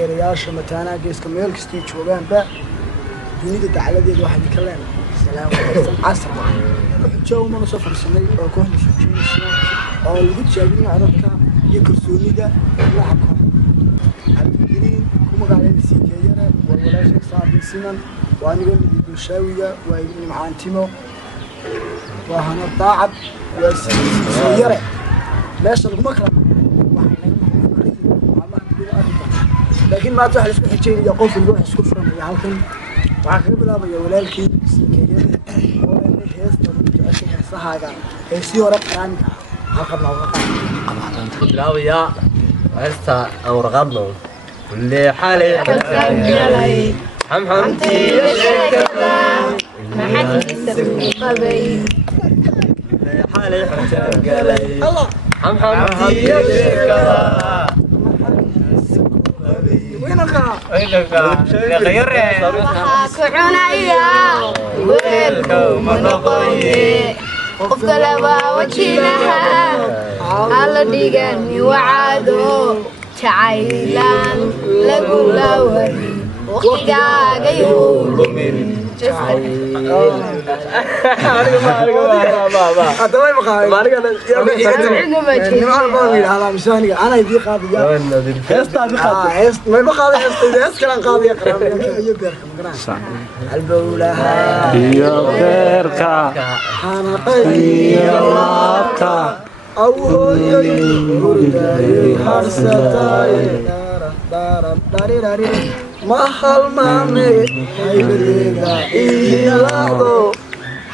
رياش متانا جيس كميل كستي شوغان با دنيا تعالديد واحد يكلم السلام عليكم عصر جو ما سفر سنه oo ku heshiisay oo lagu jaabin carabka iyo kursoonida laxabka halkii kuma gaaleen siikeeyana walaasha saabisinan waaniga bulshaawiga waa ibn macaantimo waa hana daacad waa siiyare meesha lagu kala لكن ما تروح اسكو حجين يا قف نروح اسكو فرن يا halkan waxa ka bilaabaya walaalkii siikeeyada oo ay heesto ashiga sahaga ee si hore qaranka halkan loo qaadan bilaabaya heesta awraqadno kulli xalay xamxamti sheekada maxadisa qabay xalay xamxamgalay allah xamxamti sheekada كعنايا ويلكم منقوي وقلبا وجهها على ديغاني وعادو تعيلان لغلاوي وقيغاغا يومين mahal maame haybida ilaado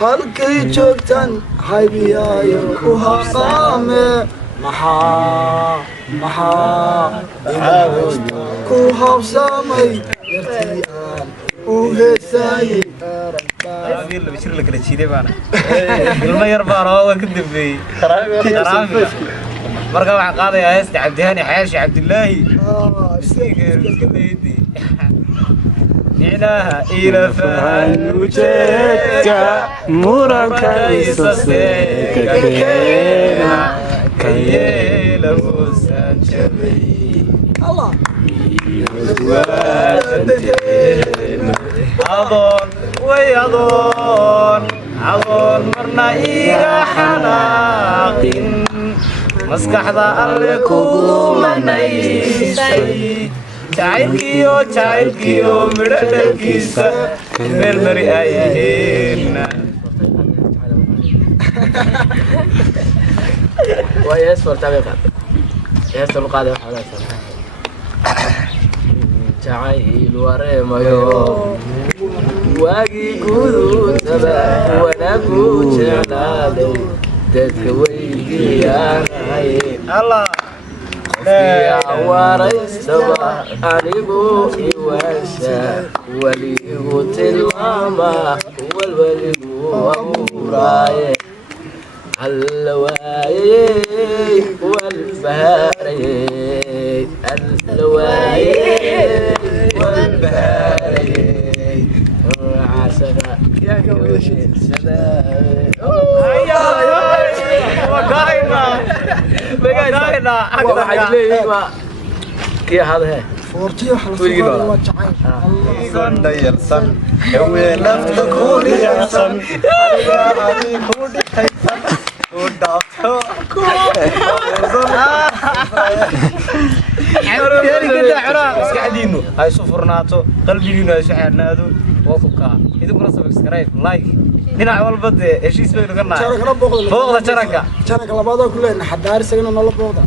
halkay joogtan haybiyayo ku haqaame maxaa ku habsamay yartiyaan u heesay la kala jiiday baana ilmo yar baan oo ka dambeeyay qaraami marka waxaan qaadayaa heesta cabdihani xaashi cabdillaahi iskaleeydi ninaha ila fahan ujeedka muranka isaseeka kayeela muusan jabay allah adoon way adoon marna iga xanaaqin maskaxda alle kugu manaysay jacaylkiyo midho dhankiisa meel mari ayaheenna jacayl wareemayo waagii guduutaba wanaagu jeclaaday dadka weydiyaanay allah qofkiyaa waraystaba anigu iwaasha weligu tilmaama walweligu abuuraaye alla waayey walbahaarayey alla waayey walbahaarayey عاشقا يا كوشي سلام وقاينا بقاينا واحد ليه كي هذا هي فورتي وحلفوا وجعي الله ديال سن هو لفت كوري يا سن يا علي كودي حيفن ودافو يا كده عراق اسكعدينو هاي صفرناتو قلبينا شحنادو وفقا idinku subscribe like dhinac walba heshiis bay naga nahay fooqda jaranka labaad oo ku leenahay xadaar isagana nala booqda